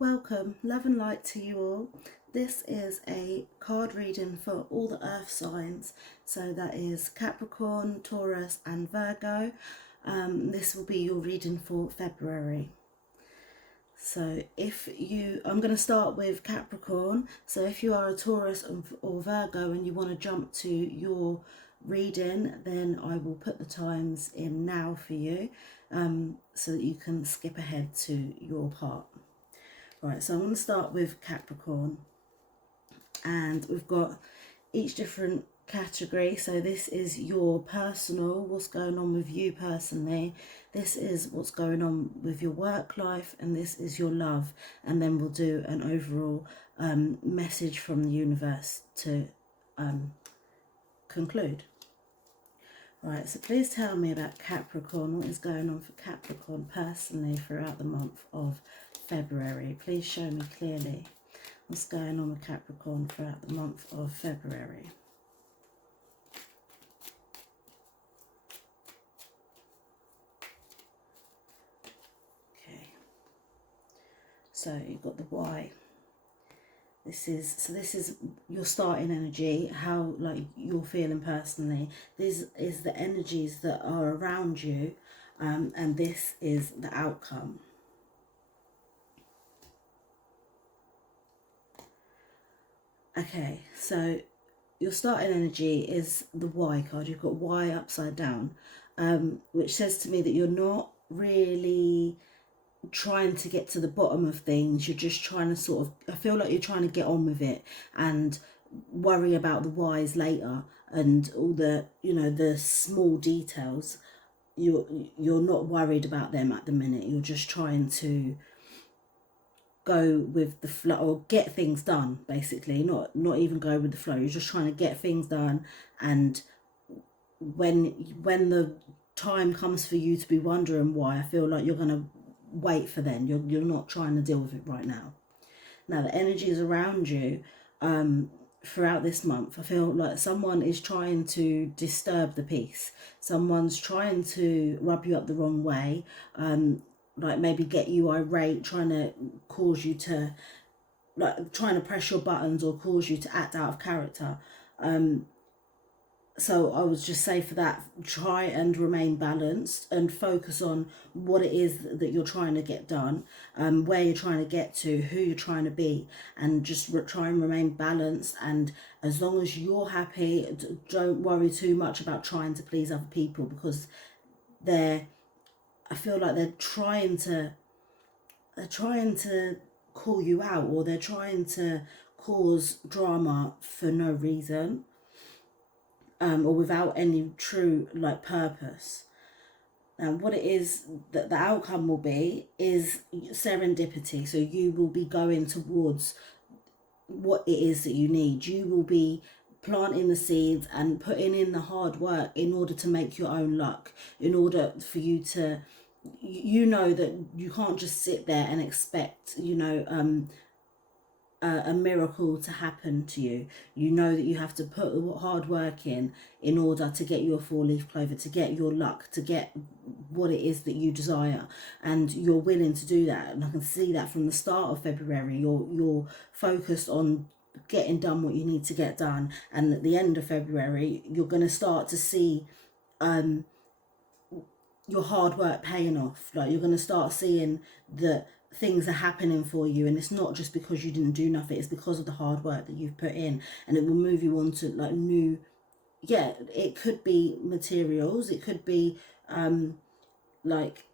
Welcome, love and light to you all. This is a card reading for all the earth signs. So that is Capricorn, Taurus and Virgo. This will be your reading for February. So I'm going to start with Capricorn. So if you are a Taurus or Virgo and you want to jump to your reading, then I will put the times in now for you, so that you can skip ahead to your part. Right, so I'm going to start with Capricorn, and we've got each different category. So this is your personal, what's going on with you personally. This is what's going on with your work life, and this is your love. And then we'll do an overall message from the universe to conclude. Right, so please tell me about Capricorn. What is going on for Capricorn personally throughout the month of February? Please show me clearly what's going on with Capricorn throughout the month of February. Okay, so you've got the Y. This is your starting energy, how like you're feeling personally. This is the energies that are around you, and this is the outcome. Okay, so your starting energy is the Y card. You've got Y upside down, which says to me that you're not really trying to get to the bottom of things. You're just trying to sort of, I feel like you're trying to get on with it and worry about the whys later and all the, the small details. You're not worried about them at the minute. You're just trying to go with the flow or get things done, basically. Not even go with the flow. You're just trying to get things done, and when the time comes for you to be wondering why, I feel like you're going to wait for then. You're not trying to deal with it right now. Now the energies around you throughout this month, I feel like someone is trying to disturb the peace. Someone's trying to rub you up the wrong way, like maybe get you irate, trying to cause you to, like trying to press your buttons or cause you to act out of character. So I would just say for that, try and remain balanced and focus on what it is that you're trying to get done, where you're trying to get to, who you're trying to be, and just try and remain balanced. And as long as you're happy, don't worry too much about trying to please other people, because I feel like they're trying to call you out, or they're trying to cause drama for no reason. Or without any true like purpose. And what it is that the outcome will be is serendipity. So you will be going towards what it is that you need. You will be planting the seeds and putting in the hard work in order to make your own luck, in order for you to, that you can't just sit there and expect, a miracle to happen to you. You know that you have to put hard work in order to get your 4-leaf clover, to get your luck, to get what it is that you desire, and you're willing to do that. And I can see that from the start of February. You're focused on getting done what you need to get done, and at the end of February you're going to start to see your hard work paying off. Like you're going to start seeing that things are happening for you, and it's not just because you didn't do nothing, it's because of the hard work that you've put in, and it will move you on to like new, it could be materials, it could be like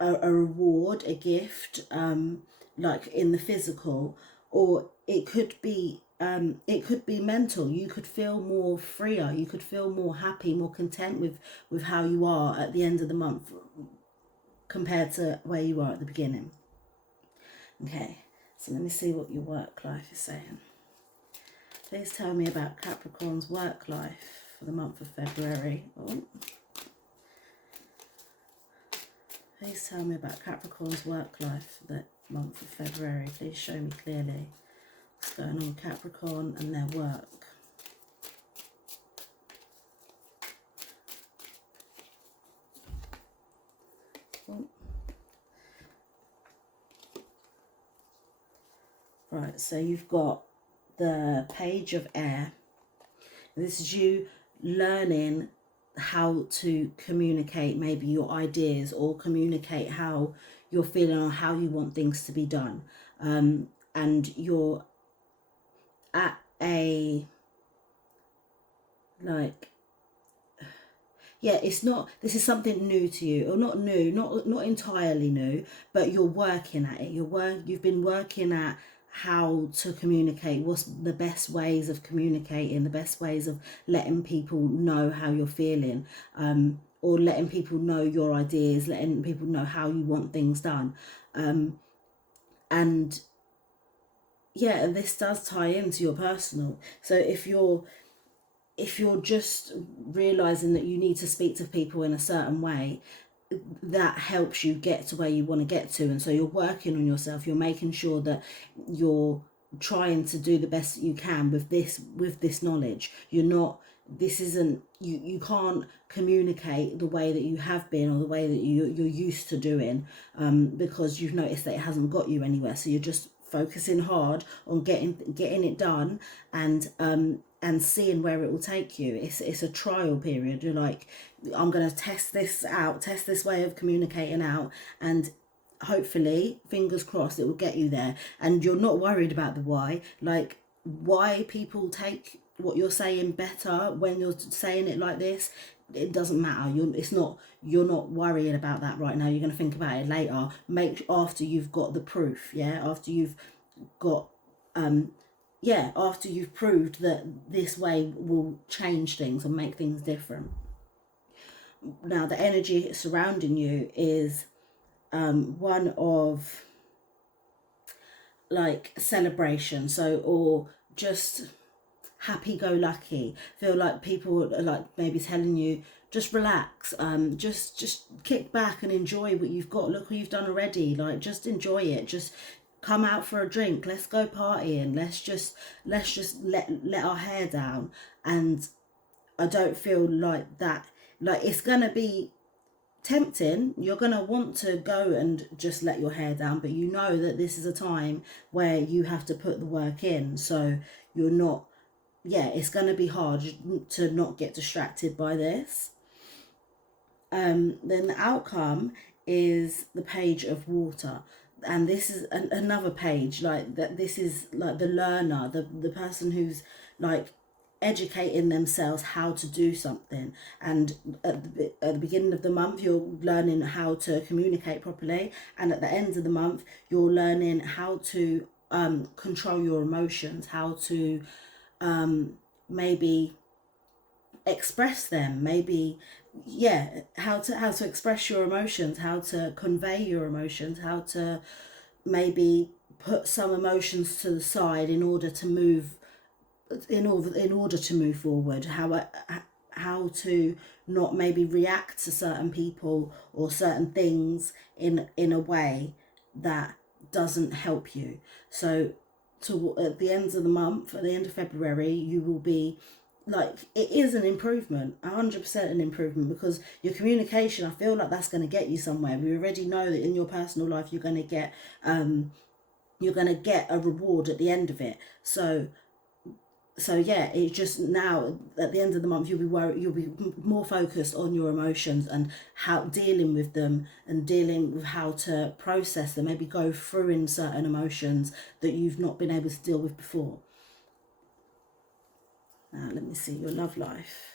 a reward, a gift, like in the physical, or it could be mental. You could feel more freer, you could feel more happy, more content with how you are at the end of the month compared to where you are at the beginning. Okay, so let me see what your work life is saying. Please tell me about Capricorn's work life for the month of February. Please tell me about Capricorn's work life for the month of February. Please show me clearly what's going on with Capricorn and their work. Right, so you've got the Page of Air. This is you learning how to communicate maybe your ideas, or communicate how you're feeling or how you want things to be done. And you're at a, like, yeah, it's not, this is something new to you, or not new, not entirely new, but you're working at it. You've been working at how to communicate, what's the best ways of communicating, the best ways of letting people know how you're feeling, or letting people know your ideas, letting people know how you want things done. And yeah, and this does tie into your personal. So if you're just realizing that you need to speak to people in a certain way, that helps you get to where you want to get to. And so you're working on yourself, you're making sure that you're trying to do the best that you can with this knowledge. You're not, this isn't, you can't communicate the way that you have been, or the way that you're used to doing, because you've noticed that it hasn't got you anywhere. So you're just focusing hard on getting it done, and seeing where it will take you. It's a trial period. You're like, I'm going to test this out, test this way of communicating out, and hopefully, fingers crossed, it will get you there. And you're not worried about the why. Like, why people take what you're saying better when you're saying it like this, it doesn't matter. You're not worrying about that right now. You're going to think about it later. After you've got the proof, yeah, after you've got after you've proved that this way will change things and make things different. Now, the energy surrounding you is one of, like, celebration. So, or just happy-go-lucky. Feel like people are, like, maybe telling you, just relax, just kick back and enjoy what you've got. Look what you've done already. Like, just enjoy it. Just come out for a drink. Let's go partying. Let's just let our hair down. And I don't feel like that. Like, it's gonna be tempting. You're gonna want to go and just let your hair down, but you know that this is a time where you have to put the work in. So you're not. Yeah, it's gonna be hard to not get distracted by this. Then the outcome is the Page of Water, and this is another page, like that. This is like the learner, the person who's, like, educating themselves how to do something. And at the beginning of the month, you're learning how to communicate properly, and at the end of the month, you're learning how to control your emotions, how to maybe express them, maybe, yeah, how to express your emotions, how to convey your emotions, how to maybe put some emotions to the side in order to move, in order to move forward, how to not maybe react to certain people or certain things in a way that doesn't help you. So at the end of the month, at the end of February, you will be, like, it is an improvement, 100% an improvement, because your communication, I feel like that's going to get you somewhere. We already know that in your personal life you're going to get a reward at the end of it. So yeah, it's just now at the end of the month you'll be more focused on your emotions and how dealing with them, and dealing with how to process them, maybe go through in certain emotions that you've not been able to deal with before. Now let me see your love life.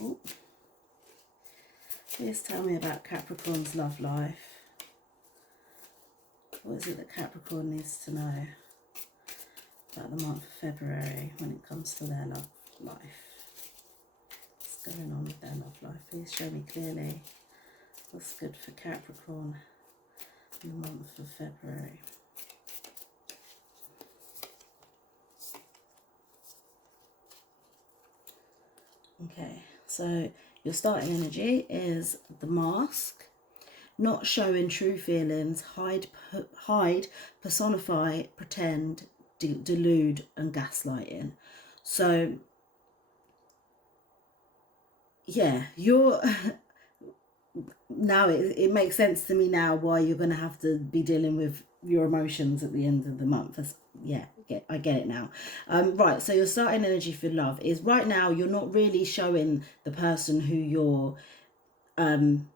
Ooh. Please tell me about Capricorn's love life. What is it that Capricorn needs to know about the month of February when it comes to their love life? What's going on with their love life? Please show me clearly what's good for Capricorn in the month of February. Okay, so your starting energy is the Mask. Not showing true feelings, hide, personify, pretend, delude, and gaslighting. So yeah, you're now it makes sense to me now why you're going to have to be dealing with your emotions at the end of the month. Yeah, I get it now. Right, so your starting energy for love is right now you're not really showing the person who you're in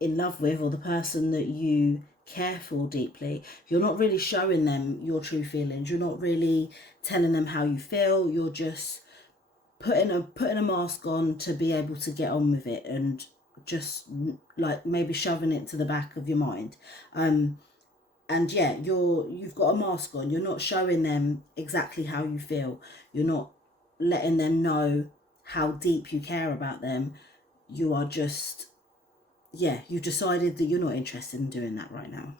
love with, or the person that you care for deeply. You're not really showing them your true feelings. You're not really telling them how you feel. You're just putting a mask on to be able to get on with it, and just like maybe shoving it to the back of your mind. And yeah, you've got a mask on. You're not showing them exactly how you feel. You're not letting them know how deep you care about them. You are just, yeah, you've decided that you're not interested in doing that right now,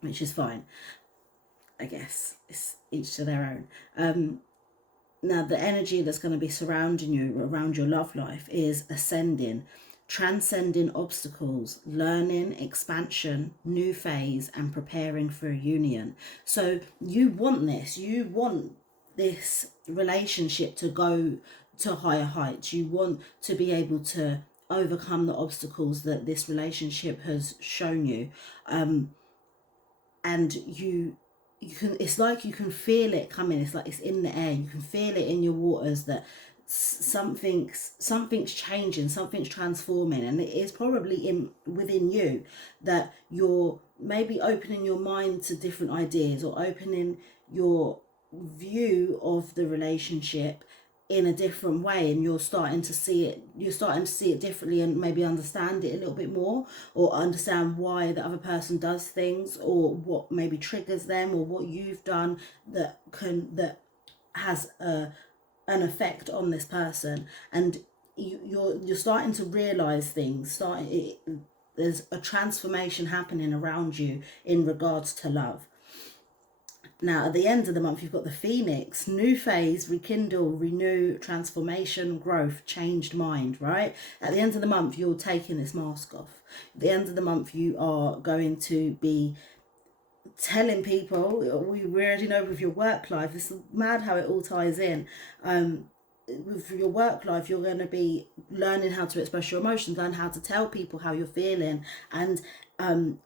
which is fine. I guess it's each to their own. Now, the energy that's going to be surrounding you around your love life is ascending, transcending obstacles, learning, expansion, new phase, and preparing for a union. So you want this. You want this relationship to go to higher heights. You want to be able to overcome the obstacles that this relationship has shown you. And you can, it's like you can feel it coming. It's like it's in the air. You can feel it in your waters that something's changing, something's transforming, and it is probably in within you that you're maybe opening your mind to different ideas, or opening your view of the relationship in a different way, and you're starting to see it differently, and maybe understand it a little bit more, or understand why the other person does things, or what maybe triggers them, or what you've done that has an effect on this person. And you're starting to realize things. There's a transformation happening around you in regards to love. Now, at the end of the month, you've got the Phoenix, new phase, rekindle, renew, transformation, growth, changed mind, right? At the end of the month, you're taking this mask off. At the end of the month, you are going to be telling people, we already know with your work life, it's mad how it all ties in. With your work life, you're going to be learning how to express your emotions, learn how to tell people how you're feeling, and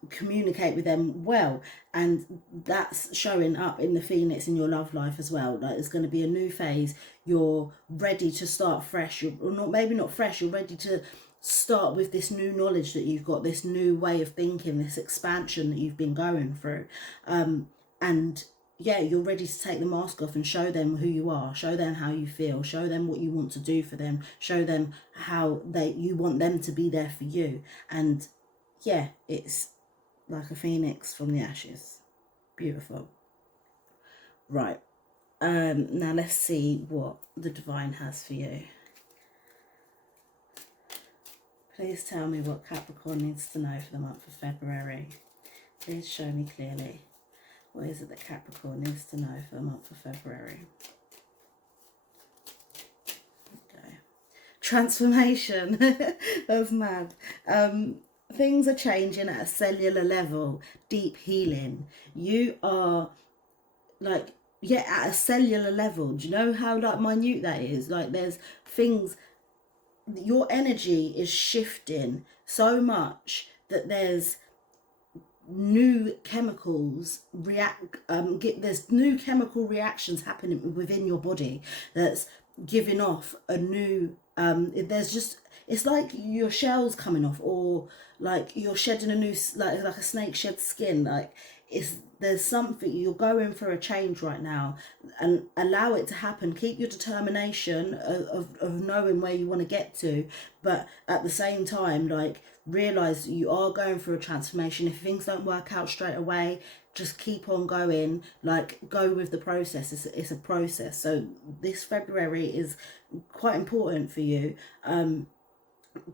communicate with them well. And that's showing up in the Phoenix in your love life as well. Like, it's going to be a new phase. You're ready to start fresh. Or not, maybe not fresh. You're ready to start with this new knowledge that you've got, this new way of thinking, this expansion that you've been going through. And yeah, you're ready to take the mask off and show them who you are, show them how you feel, show them what you want to do for them, show them how you want them to be there for you. And yeah, it's like a phoenix from the ashes. Beautiful. Right. Now let's see what the divine has for you. Please tell me what Capricorn needs to know for the month of February. Please show me clearly. What is it that Capricorn needs to know for the month of February? Okay. Transformation. That's mad. Things are changing at a cellular level. Deep healing. You are like, yeah, at a cellular level. Do you know how like minute that is? Like, there's things, your energy is shifting so much that there's new chemicals there's new chemical reactions happening within your body that's giving off a new there's just, it's like your shell's coming off, or like you're shedding a new, like a snake sheds skin. Like, there's something, you're going for a change right now, and allow it to happen. Keep your determination of knowing where you want to get to, but at the same time, like, realize you are going through a transformation. If things don't work out straight away, just keep on going. Like, go with the process. It's a process. So this February is quite important for you.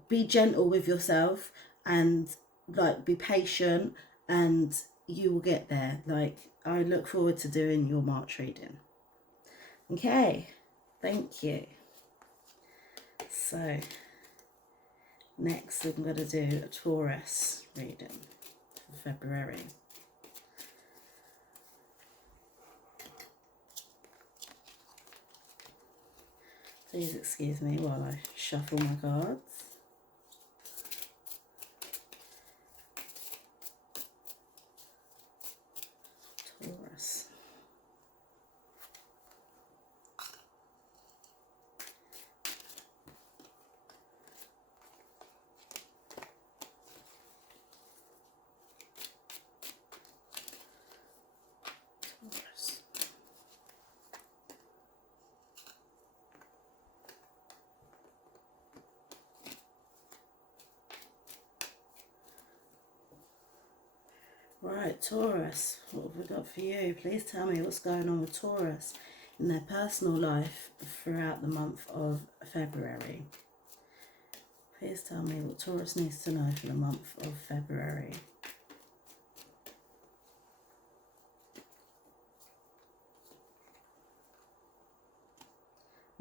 Be gentle with yourself, and like, be patient, and you will get there. Like, I look forward to doing your March reading. Okay, thank you. So next I'm going to do a Taurus reading for February. Please excuse me while I shuffle my cards. Right, Taurus, what have we got for you? Please tell me what's going on with Taurus in their personal life throughout the month of February. Please tell me what Taurus needs to know for the month of February.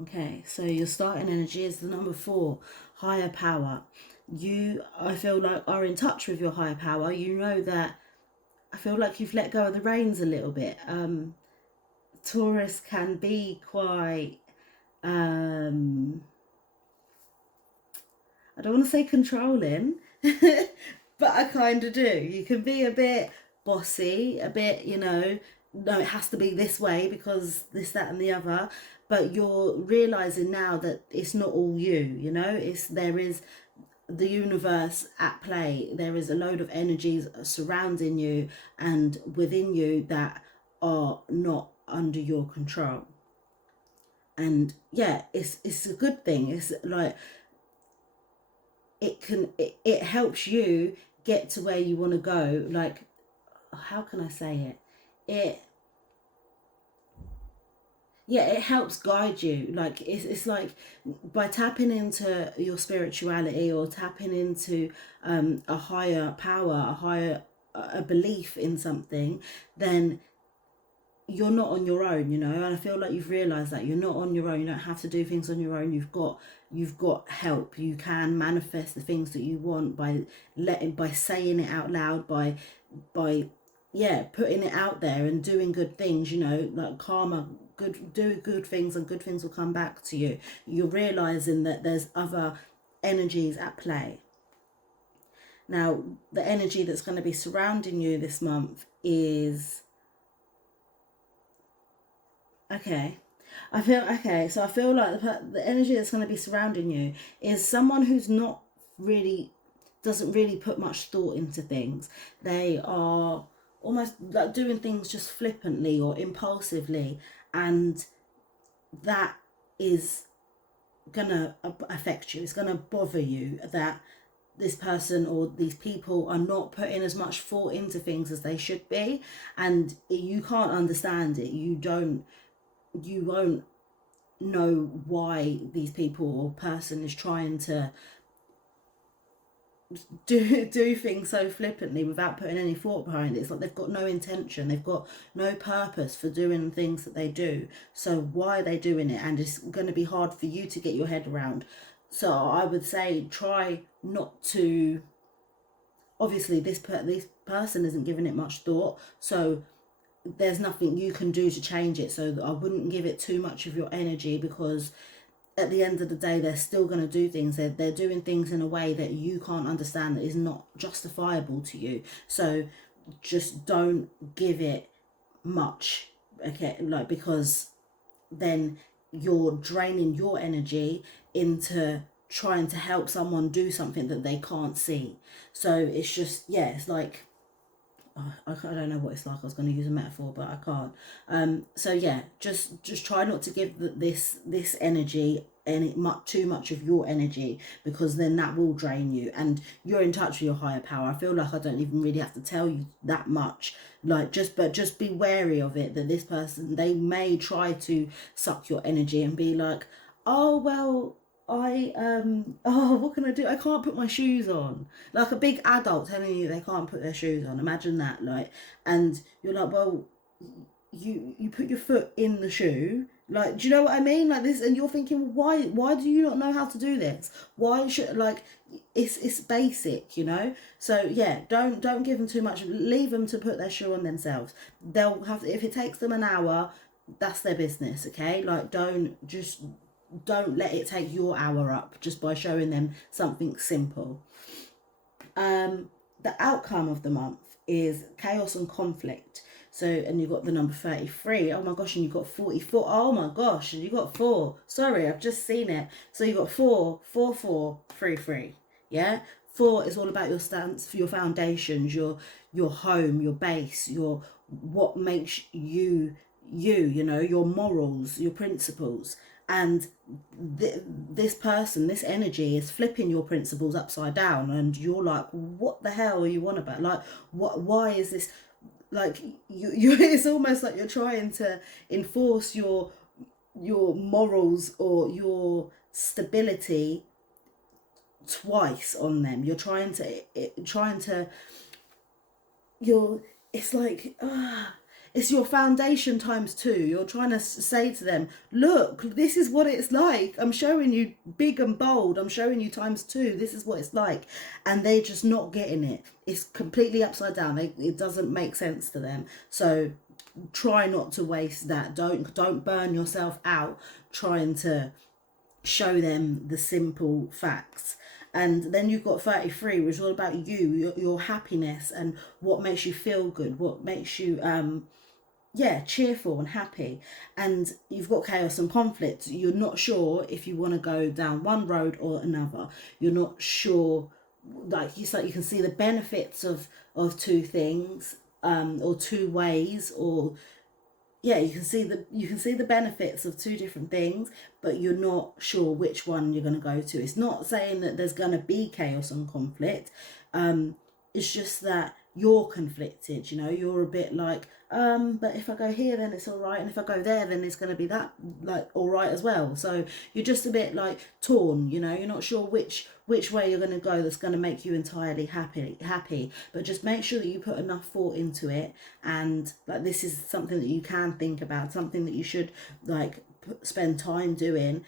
Okay, so your starting energy is the number 4, higher power. You, I feel like, are in touch with your higher power. You know that, I feel like you've let go of the reins a little bit. Taurus can be quite, I don't want to say controlling, but I kind of do. You can be a bit bossy, a bit, you know, no, it has to be this way because this, that, and the other. But you're realizing now that it's not all you, you know, there is the universe at play. There is a load of energies surrounding you and within you that are not under your control. And yeah, it's a good thing. It's like it helps you get to where you want to go. Like, how can I say it? It helps guide you. Like, it's like by tapping into your spirituality or tapping into a higher power, a belief in something, then you're not on your own, you know. And I feel like you've realized that you're not on your own. You don't have to do things on your own. You've got help. You can manifest the things that you want by saying it out loud, by yeah, putting it out there and doing good things, you know, like karma. Do good things and good things will come back to you. You're realizing that there's other energies at play. Now, the energy that's going to be surrounding you this month is okay. I feel like the energy that's going to be surrounding you is someone who's not really, doesn't really put much thought into things. They are almost like doing things just flippantly or impulsively, and that is gonna affect you. It's gonna bother you that this person or these people are not putting as much thought into things as they should be, and you can't understand it. You won't know why these people or person is trying to do things so flippantly without putting any thought behind it. It's like they've got no intention, they've got no purpose for doing things that they do. So why are they doing it? And it's going to be hard for you to get your head around. So I would say try not to. Obviously, this person isn't giving it much thought, so there's nothing you can do to change it. So I wouldn't give it too much of your energy, because at the end of the day, they're still going to do things. They're doing things in a way that you can't understand, that is not justifiable to you. So just don't give it much, okay? Like, because then you're draining your energy into trying to help someone do something that they can't see. So it's just, yeah, it's like, I don't know what it's like. I was going to use a metaphor, but I can't. So yeah, just try not to give this energy too much of your energy, because then that will drain you, and you're in touch with your higher power. I feel like I don't even really have to tell you that much. Like, just be wary of it, that this person, they may try to suck your energy and be like, oh well, what can I do? I can't put my shoes on. Like a big adult telling you they can't put their shoes on. Imagine that, like, and you're like, well, you put your foot in the shoe. Like, do you know what I mean? Like this, and you're thinking, why do you not know how to do this? Why should, like, it's basic, you know? So yeah, don't give them too much. Leave them to put their shoe on themselves. They'll have, if it takes them an hour, that's their business, okay? Like, don't let it take your hour up just by showing them something simple. The outcome of the month is chaos and conflict. So, and you've got the number 33. Oh my gosh, and you've got 44. Oh my gosh, and you got 4. Sorry, I've just seen it. So you got 4, 4, 4, 3, 3. Yeah? 4 is all about your stance, for your foundations, your home, your base, what makes you, you know, your morals, your principles. and this person, this energy is flipping your principles upside down, and you're like, what the hell are you on about? Like, why is this, like, you it's almost like you're trying to enforce your morals or your stability twice on them. You're trying to you're it's like it's your foundation times two. You're trying to say to them, look, this is what it's like. I'm showing you big and bold. I'm showing you times two. This is what it's like. And they're just not getting it. It's completely upside down. It doesn't make sense to them. So try not to waste that. Don't burn yourself out trying to show them the simple facts. And then you've got 33, which is all about your happiness and what makes you feel good, what makes you cheerful and happy. And you've got chaos and conflict. You're not sure if you want to go down one road or another. You're not sure, like you can see the benefits of two things, or two ways, or you can see the benefits of two different things, but you're not sure which one you're going to go to. It's not saying that there's going to be chaos and conflict. It's just that you're conflicted. You're a bit like, but if I go here, then it's all right, and if I go there, then it's going to be that, like, all right as well. So you're just a bit like torn. You're not sure which way you're going to go that's going to make you entirely happy. But just make sure that you put enough thought into it, and like, this is something that you can think about, something that you should like spend time doing,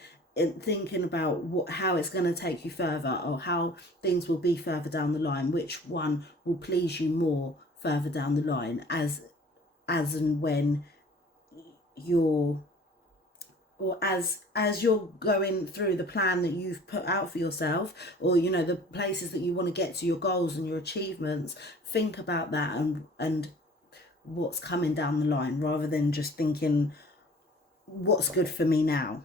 thinking about how it's going to take you further, or how things will be further down the line, which one will please you more further down the line, as and when you're, or as you're going through the plan that you've put out for yourself, or the places that you want to get to, your goals and your achievements. Think about that and what's coming down the line, rather than just thinking what's good for me now.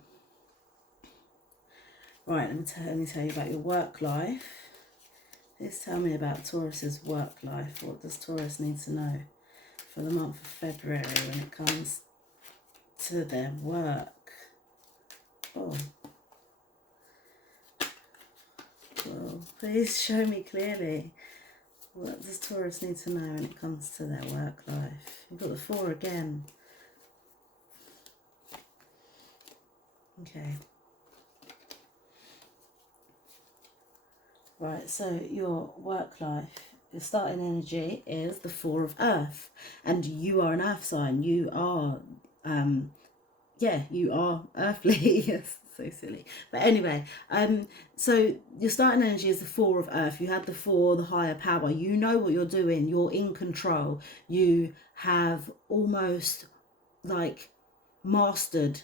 Right, let me tell you about your work life. Please tell me about Taurus's work life. What does Taurus need to know for the month of February when it comes to their work? Oh. Well, please show me clearly. What does Taurus need to know when it comes to their work life? You've got the 4 again. Okay. Right, so your work life, your starting energy is the 4 of Earth, and you are an Earth sign. You are, you are earthly. Yes, so silly. But anyway, so your starting energy is the 4 of Earth. You had the 4, the higher power. You know what you're doing. You're in control. You have almost like mastered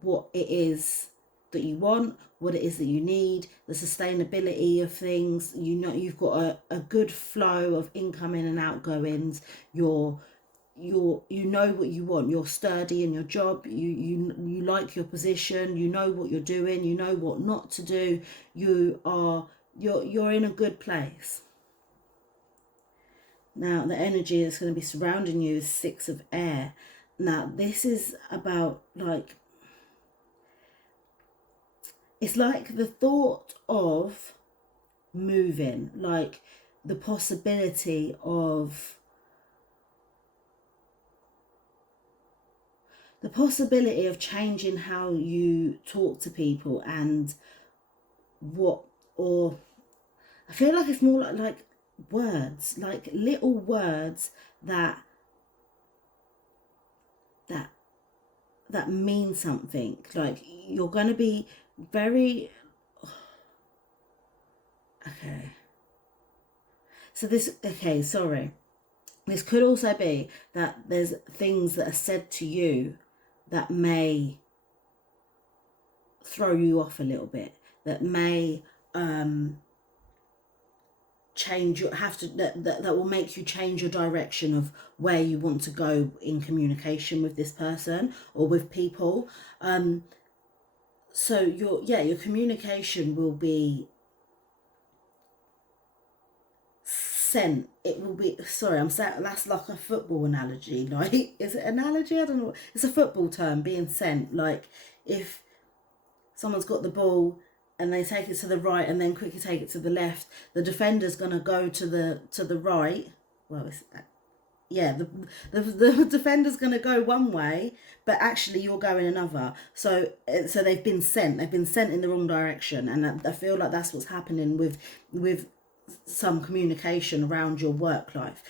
what it is that you want, what it is that you need, the sustainability of things. You've got a good flow of incoming and outgoings. You know what you want. You're sturdy in your job. You like your position. You know what you're doing. You know what not to do. You're in a good place. Now the energy that's going to be surrounding you is 6 of air. Now this is about, like, it's like the thought of moving, like the possibility of changing how you talk to people, and or I feel like it's more like words, like little words that mean something. Like, you're going to be very okay. So this could also be that there's things that are said to you that may throw you off a little bit, that may change your that will make you change your direction of where you want to go in communication with this person or with people. So your communication will be sent. It will be, sorry, I'm saying that's like a football analogy. Like, is it analogy? I don't know. It's a football term, being sent. Like, if someone's got the ball and they take it to the right and then quickly take it to the left, the defender's going to go to the right. Well, it's, yeah, the defender's going to go one way, but actually you're going another. So they've been sent in the wrong direction, and I feel like that's what's happening with some communication around your work life.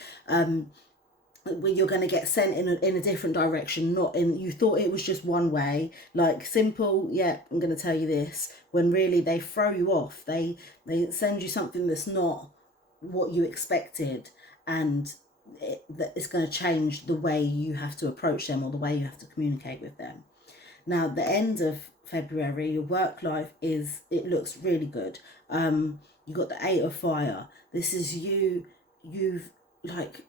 When you're going to get sent in a different direction, not in, you thought it was just one way, like simple, yeah, I'm going to tell you this, when really they throw you off, they send you something that's not what you expected, and it's going to change the way you have to approach them or the way you have to communicate with them. Now, the end of February, your work life it looks really good. You got the 8 of Fire. This is you've like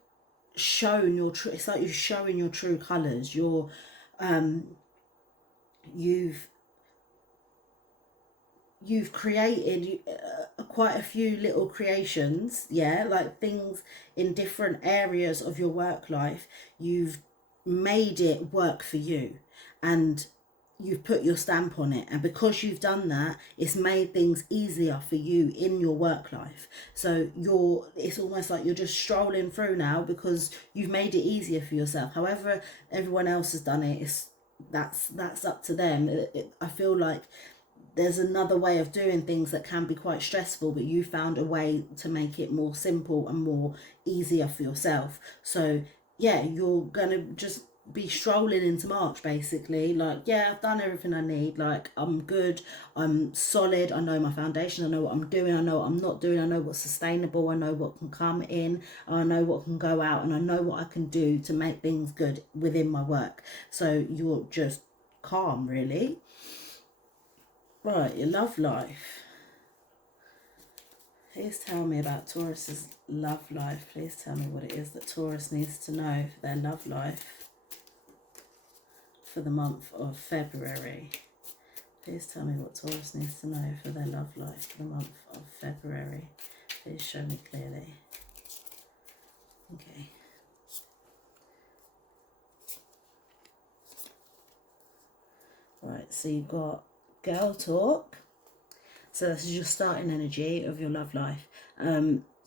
shown your true, it's like you're showing your true colors. You've created quite a few little creations, yeah, like things in different areas of your work life. You've made it work for you, and you've put your stamp on it, and because you've done that, it's made things easier for you in your work life. So it's almost like you're just strolling through now because you've made it easier for yourself. However everyone else has done it, that's up to them. I feel like there's another way of doing things that can be quite stressful, but you found a way to make it more simple and more easier for yourself. So yeah, you're gonna just be strolling into March basically, like, yeah, I've done everything I need, like, I'm good, I'm solid, I know my foundation, I know what I'm doing, I know what I'm not doing, I know what's sustainable, I know what can come in, I know what can go out, and I know what I can do to make things good within my work. So you're just calm, really. Right, your love life. Please tell me about Taurus's love life. Please tell me what it is that Taurus needs to know for their love life for the month of February. Please tell me what Taurus needs to know for their love life for the month of February. Please show me clearly. Okay. Right, so you've got girl talk. So this is your starting energy of your love life.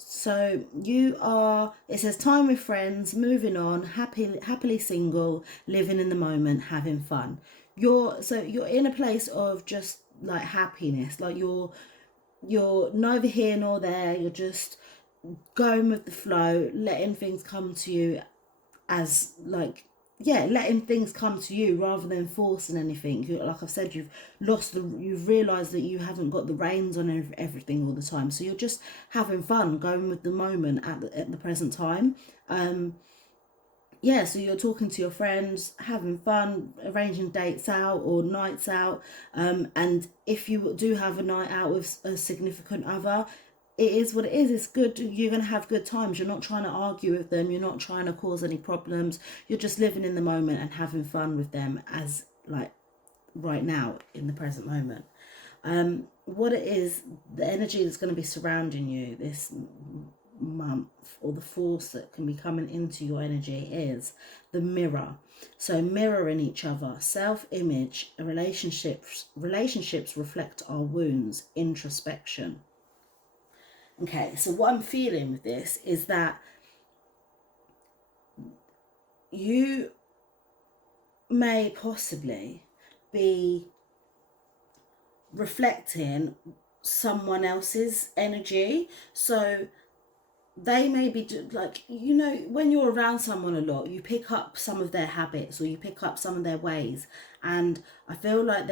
So you are, it says time with friends, moving on, happily single, living in the moment, having fun. You're in a place of just like happiness, like you're neither here nor there, you're just going with the flow, letting things come to you as like, yeah, letting things come to you rather than forcing anything. Like I've said, you've realised that you haven't got the reins on everything all the time. So you're just having fun, going with the moment at the present time. Yeah, so you're talking to your friends, having fun, arranging dates out or nights out. And if you do have a night out with a significant other, it is what it is. It's good. You're going to have good times. You're not trying to argue with them. You're not trying to cause any problems. You're just living in the moment and having fun with them as like right now in the present moment. What it is, the energy that's going to be surrounding you this month, or the force that can be coming into your energy, is the mirror. So mirroring each other, self-image, relationships reflect our wounds, introspection. Okay, so what I'm feeling with this is that you may possibly be reflecting someone else's energy. So they may be like, you know, when you're around someone a lot, you pick up some of their habits or you pick up some of their ways. And I feel like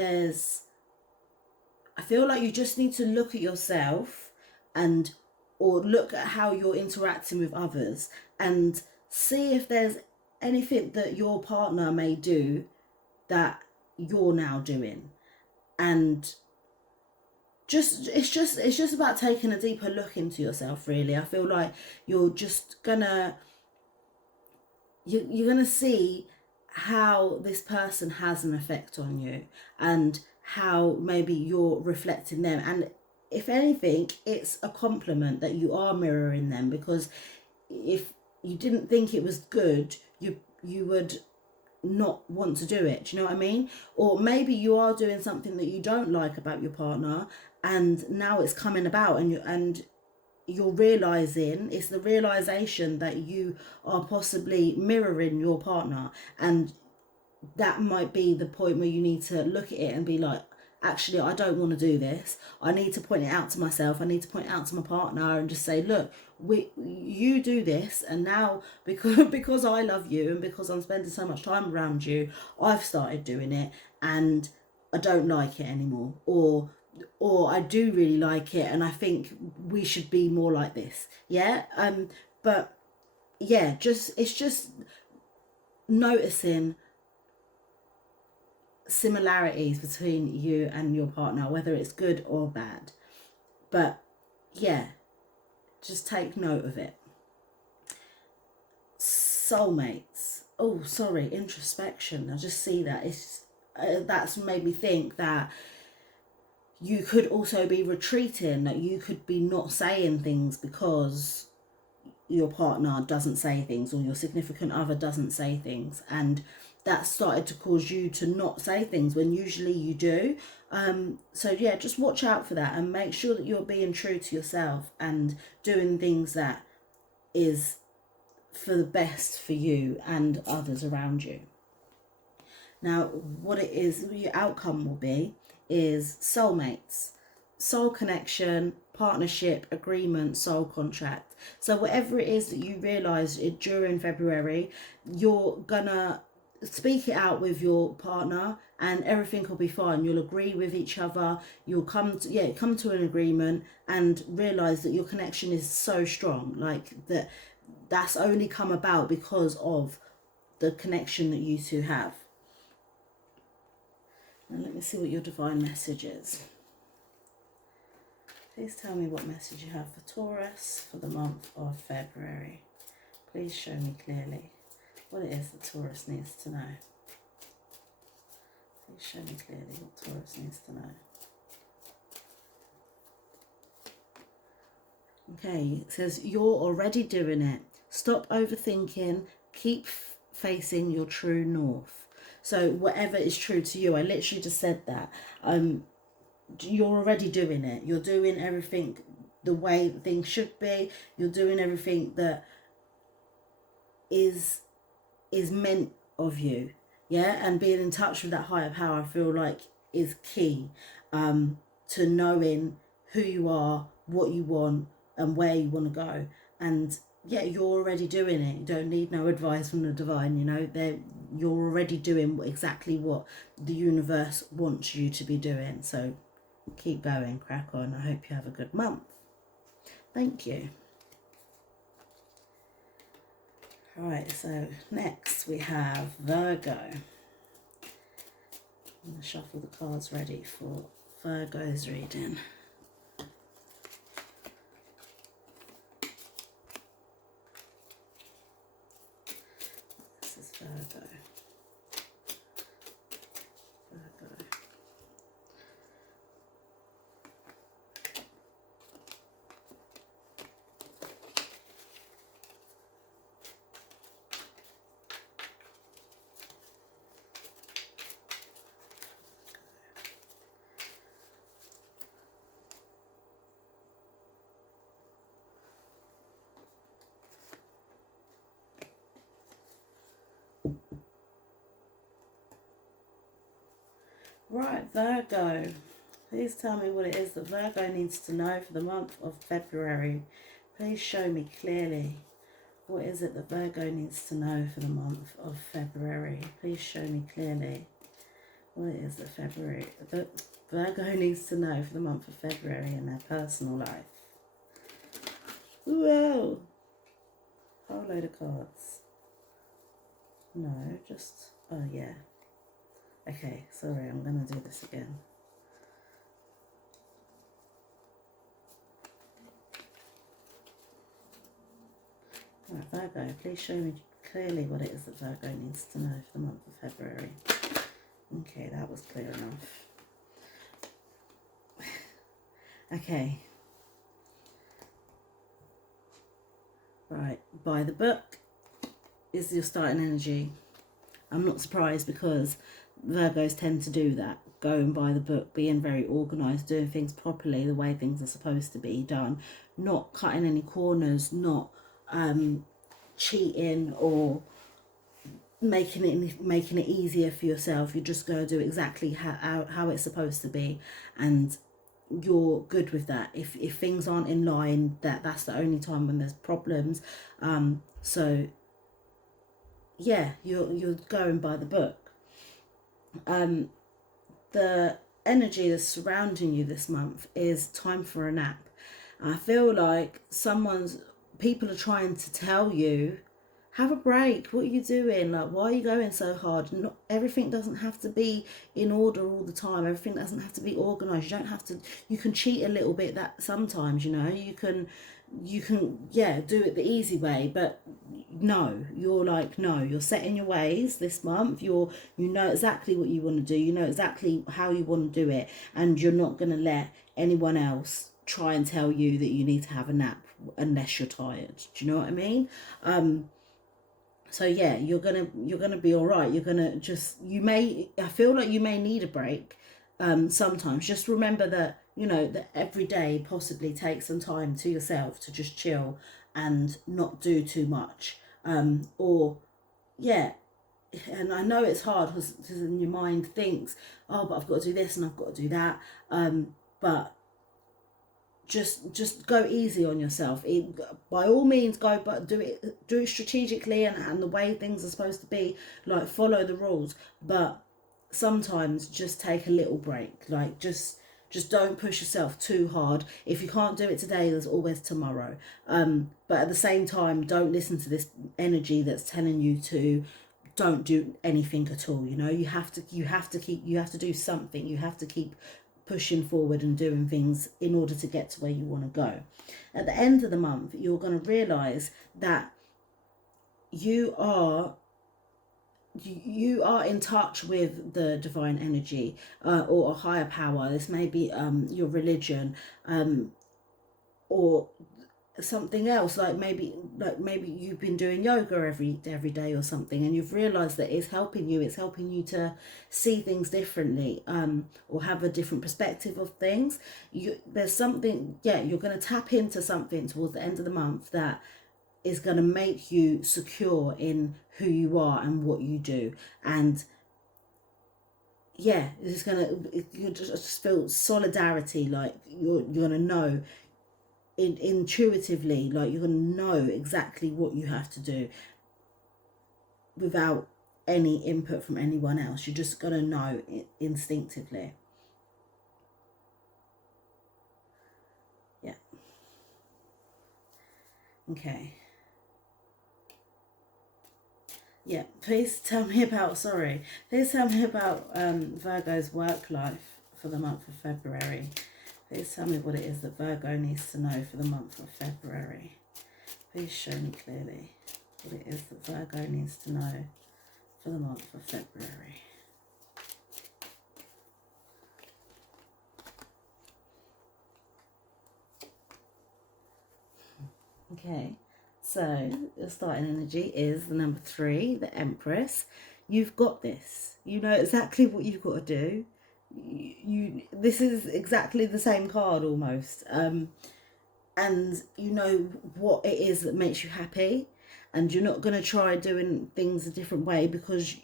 you just need to look at yourself or look at how you're interacting with others and see if there's anything that your partner may do that you're now doing. And it's just about taking a deeper look into yourself, really. I feel like you're gonna see how this person has an effect on you and how maybe you're reflecting them. And if anything, it's a compliment that you are mirroring them, because if you didn't think it was good, you would not want to do it. Do you know what I mean? Or maybe you are doing something that you don't like about your partner, and now it's coming about, and you're realizing, it's the realization that you are possibly mirroring your partner, and that might be the point where you need to look at it and be like, actually, I don't want to do this. I need to point it out to myself. I need to point it out to my partner and just say, look, you do this, and now because I love you and because I'm spending so much time around you, I've started doing it, and I don't like it anymore, or I do really like it, and I think we should be more like this. Yeah. But yeah, it's just noticing similarities between you and your partner, whether it's good or bad. But yeah, just take note of it. Soulmates. Oh, sorry, introspection. I just see that. That's made me think that you could also be retreating, that you could be not saying things because your partner doesn't say things, or your significant other doesn't say things, and that started to cause you to not say things when usually you do. So yeah, just watch out for that, and make sure that you're being true to yourself and doing things that is for the best for you and others around you. Now, what it is, your outcome will be, is soulmates, soul connection, partnership, agreement, soul contract. So whatever it is that you realise during February, you're gonna speak it out with your partner, and everything will be fine. You'll agree with each other. You'll come to an agreement, and realise that your connection is so strong, like that's only come about because of the connection that you two have. Now let me see what your divine message is. Please tell me what message you have for Taurus for the month of February. Please show me clearly what it is that Taurus needs to know. Please show me clearly what Taurus needs to know. Okay, it says you're already doing it. Stop overthinking. Keep facing your true north. So whatever is true to you, I literally just said that. You're already doing it. You're doing everything the way things should be. You're doing everything that is meant of you. Yeah, and being in touch with that higher power, I feel like, is key to knowing who you are, what you want, and where you want to go. And yeah, you're already doing it. You don't need no advice from the divine. You know, you're already doing exactly what the universe wants you to be doing. So keep going, crack on. I hope you have a good month. Thank you. Right, so next we have Virgo. I'm going to shuffle the cards ready for Virgo's reading. This is Virgo. Virgo. Right, Virgo. Please tell me what it is that Virgo needs to know for the month of February. Please show me clearly. What is it that Virgo needs to know for the month of February? Please show me clearly. What it is that Virgo needs to know for the month of February in their personal life. Whoa! Whole load of cards. No, just... oh, yeah. Okay, sorry, I'm going to do this again. Right, Virgo, please show me clearly what it is that Virgo needs to know for the month of February. Okay, that was clear enough. Okay. Right, by the book is your starting energy. I'm not surprised, because Virgos tend to do that, going by the book, being very organised, doing things properly the way things are supposed to be done, not cutting any corners, not cheating or making it easier for yourself. You're just going to do exactly how it's supposed to be, and you're good with that. If things aren't in line, that's the only time when there's problems. So yeah, you're going by the book. The energy that's surrounding you this month is time for a nap. I feel like people are trying to tell you, have a break. What are you doing? Like, why are you going so hard? Not everything doesn't have to be in order all the time. Everything doesn't have to be organized. You don't have to. You can cheat a little bit. That sometimes, you can yeah, do it the easy way. But no, you're set in your ways this month. You know exactly what you want to do. You know exactly how you want to do it, and you're not gonna let anyone else try and tell you that you need to have a nap unless you're tired. Do you know what I mean? So yeah, you're gonna be all right. You're gonna just I feel like you may need a break. Sometimes just remember that that every day possibly take some time to yourself to just chill and not do too much. Or yeah, and I know it's hard because in your mind thinks, oh, but I've got to do this and I've got to do that. But just go easy on yourself. By all means, go, but do it strategically and the way things are supposed to be. Like, follow the rules, but sometimes just take a little break. Like, just don't push yourself too hard. If you can't do it today, there's always tomorrow. But at the same time, don't listen to this energy that's telling you to don't do anything at all. You have to do something. You have to keep pushing forward and doing things in order to get to where you want to go. At the end of the month, you're going to realize that you are in touch with the divine energy, or a higher power. This may be your religion, or something else, like maybe you've been doing yoga every day or something, and you've realized that it's helping you to see things differently, or have a different perspective of things. There's something, yeah, you're going to tap into something towards the end of the month that is going to make you secure in who you are and what you do. And yeah, you just feel solidarity. Like, you're going to know intuitively, like, you're going to know exactly what you have to do without any input from anyone else. You're just going to know it instinctively. Yeah. Okay. Yeah, please tell me about Virgo's work life for the month of February. Please tell me what it is that Virgo needs to know for the month of February. Please show me clearly what it is that Virgo needs to know for the month of February. Okay, so your starting energy is the number 3, the Empress. You've got this. You know exactly what you've got to do. This is exactly the same card almost, and you know what it is that makes you happy, and you're not going to try doing things a different way because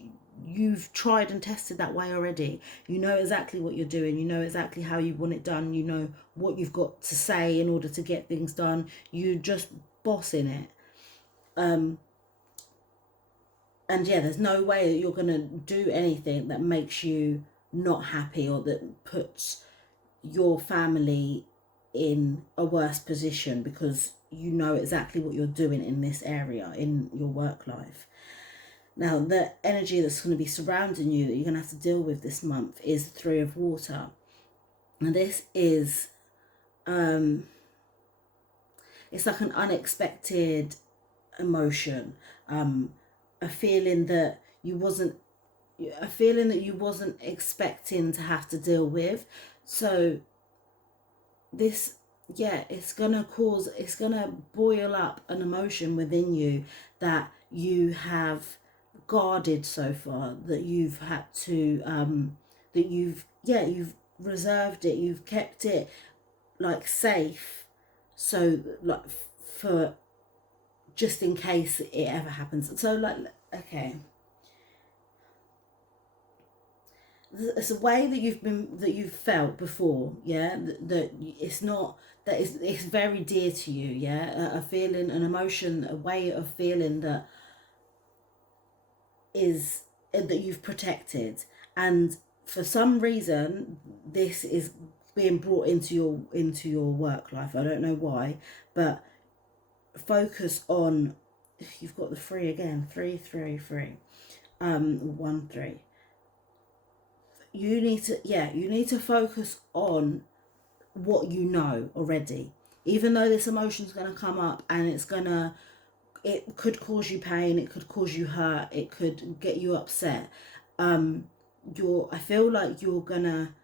you've tried and tested that way already. You know exactly what you're doing. You know exactly how you want it done. You know what you've got to say in order to get things done. You just boss in it. And yeah, there's no way that you're going to do anything that makes you not happy or that puts your family in a worse position, because you know exactly what you're doing in this area in your work life. Now, the energy that's going to be surrounding you that you're going to have to deal with this month is the 3 of Water. And this is it's like an unexpected emotion, a feeling that you wasn't expecting to have to deal with. So this, yeah, it's gonna boil up an emotion within you that you have guarded so far, that you've had to that you've reserved it, you've kept it like safe, so like for just in case it ever happens. So like, okay, it's a way that you've felt before, yeah, that it's not, that it's very dear to you, yeah, a feeling, an emotion, a way of feeling that is that you've protected, and for some reason this is being brought into your work life. I don't know why, but focus on, you've got the 3 again, 3 3 3 1 3. You need to focus on what you know already, even though this emotion's going to come up and it could cause you pain, it could cause you hurt, it could get you upset. I feel like you're gonna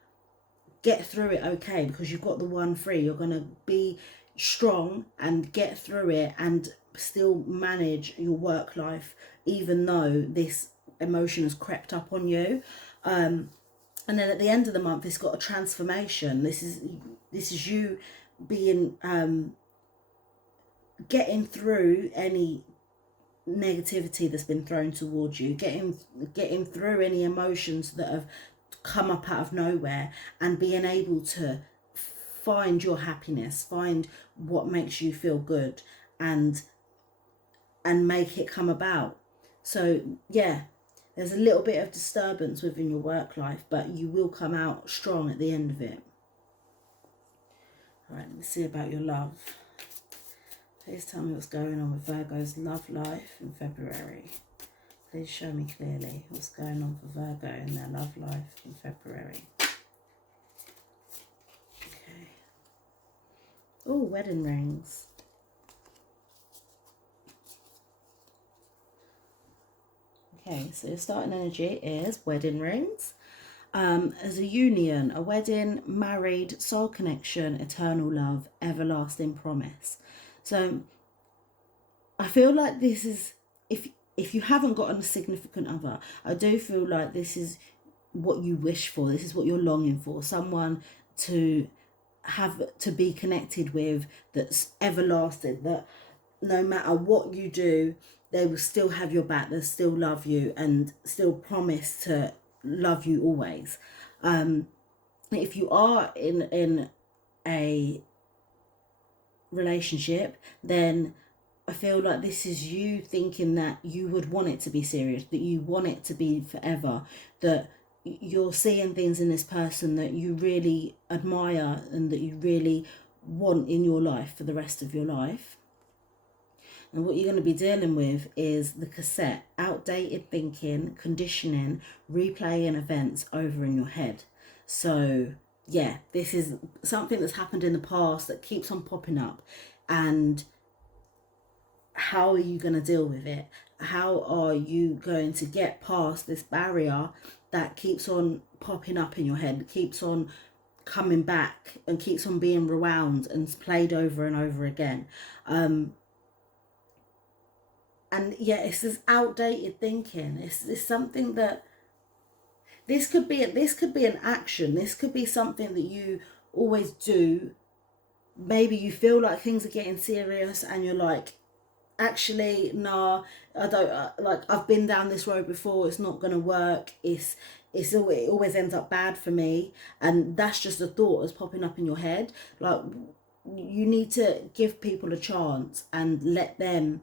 get through it okay, because you've got the 1 3. You're gonna be strong and get through it and still manage your work life, even though this emotion has crept up on you. And then at the end of the month, it's got a transformation. This is you being getting through any negativity that's been thrown towards you, getting through any emotions that have come up out of nowhere, and being able to find your happiness, find what makes you feel good, and make it come about. So yeah, there's a little bit of disturbance within your work life, but you will come out strong at the end of it. All right, let's see about your love. Please tell me what's going on with Virgo's love life in February. Please show me clearly what's going on for Virgo in their love life in February. Okay. Oh, wedding rings. Okay, so your starting energy is wedding rings. As a union, a wedding, married, soul connection, eternal love, everlasting promise. So I feel like this is, if you haven't got a significant other, I do feel like this is what you wish for. This is what you're longing for. Someone to be connected with, that's everlasting, that no matter what you do, they will still have your back, they'll still love you, and still promise to love you always. If you are in a relationship, then I feel like this is you thinking that you would want it to be serious, that you want it to be forever, that you're seeing things in this person that you really admire and that you really want in your life for the rest of your life. And what you're going to be dealing with is the cassette, outdated thinking, conditioning, replaying events over in your head. So yeah, this is something that's happened in the past that keeps on popping up. And how are you going to deal with it? How are you going to get past this barrier that keeps on popping up in your head, keeps on coming back and keeps on being rewound and played over and over again? And yeah, it's this outdated thinking. It's something that this could be an action. This could be something that you always do. Maybe you feel like things are getting serious and you're like, actually, nah, I don't like, I've been down this road before, it's not gonna work, it always ends up bad for me, and that's just a thought that's popping up in your head. Like, you need to give people a chance and let them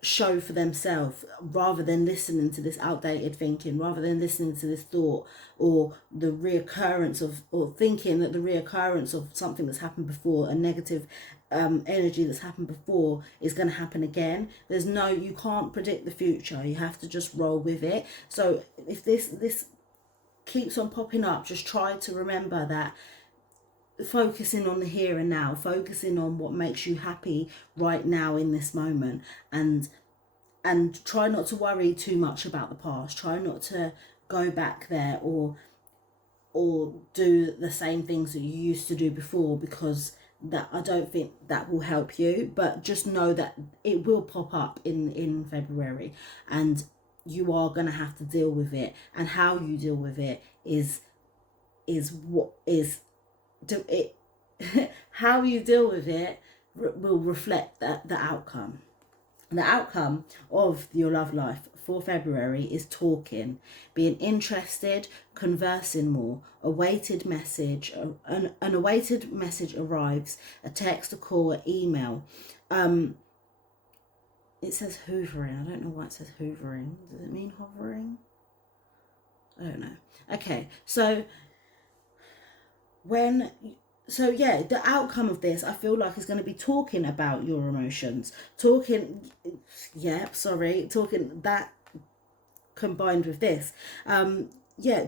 show for themselves, rather than listening to this outdated thinking, rather than listening to this thought, or the reoccurrence of, or thinking that the reoccurrence of something that's happened before, a negative energy that's happened before, is going to happen again. You can't predict the future, you have to just roll with it. So if this keeps on popping up, just try to remember that, focusing on the here and now, focusing on what makes you happy right now in this moment, and try not to worry too much about the past. Try not to go back there or do the same things that you used to do before, because that, I don't think that will help you. But just know that it will pop up in February, and you are going to have to deal with it, and how you deal with it is what is do it how you deal with it will reflect the outcome. The outcome of your love life for February is talking, being interested, conversing more. Awaited message, an awaited message arrives, a text, a call, an email. It says hoovering. I don't know why it says hoovering. Does it mean hovering? I don't know. Okay, so yeah, the outcome of this, I feel like, is going to be talking about your emotions, talking that combined with this,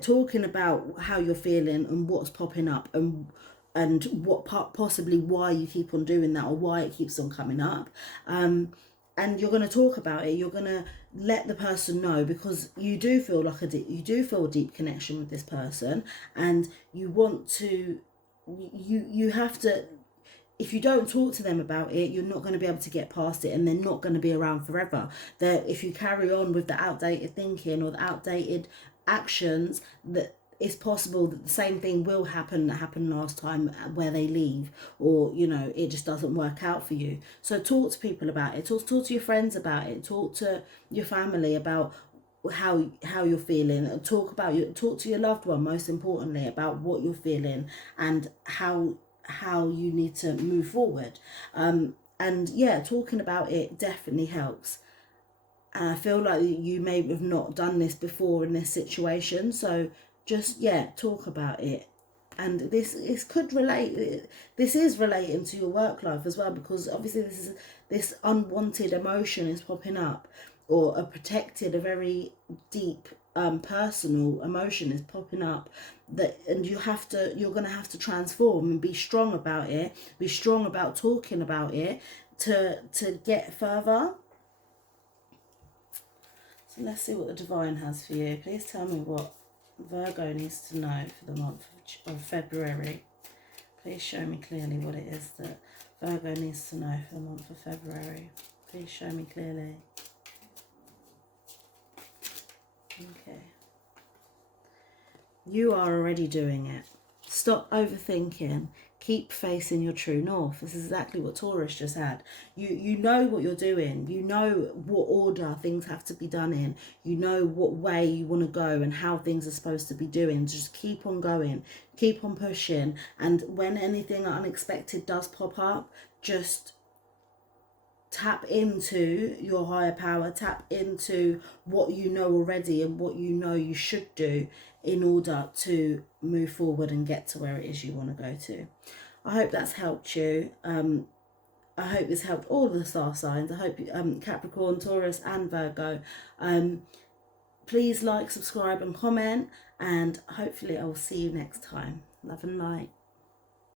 talking about how you're feeling and what's popping up, and what possibly why you keep on doing that, or why it keeps on coming up. And you're going to talk about it. You're going to let the person know, because you do feel like you do feel a deep connection with this person, and you want to. You have to. If you don't talk to them about it, you're not going to be able to get past it, and they're not going to be around forever. If you carry on with the outdated thinking or the outdated actions, that it's possible that the same thing will happen that happened last time, where they leave, or it just doesn't work out for you. So talk to people about it. Talk to your friends about it. Talk to your family about how you're feeling. Talk to your loved one, most importantly, about what you're feeling and how you need to move forward. And yeah, talking about it definitely helps. And I feel like you may have not done this before in this situation, so just talk about it. And this is relating to your work life as well, because obviously this unwanted emotion is popping up, or a very deep personal emotion is popping up, and you're going to have to transform and be strong about it, be strong about talking about it to get further. So let's see what the divine has for you. Please tell me what Virgo needs to know for the month of February. Please show me clearly what it is that Virgo needs to know for the month of February. Please show me clearly. Okay. You are already doing it. Stop overthinking. Keep facing your true north. This is exactly what Taurus just had. You know what you're doing. You know what order things have to be done in. You know what way you want to go and how things are supposed to be doing. Just keep on going. Keep on pushing. And when anything unexpected does pop up, just tap into your higher power. Tap into what you know already and what you know you should do in order to move forward and get to where it is you want to go to. I hope that's helped you. I hope it's helped all the star signs. I hope Capricorn, Taurus and Virgo. Please like, subscribe and comment, and hopefully I will see you next time. Love and light.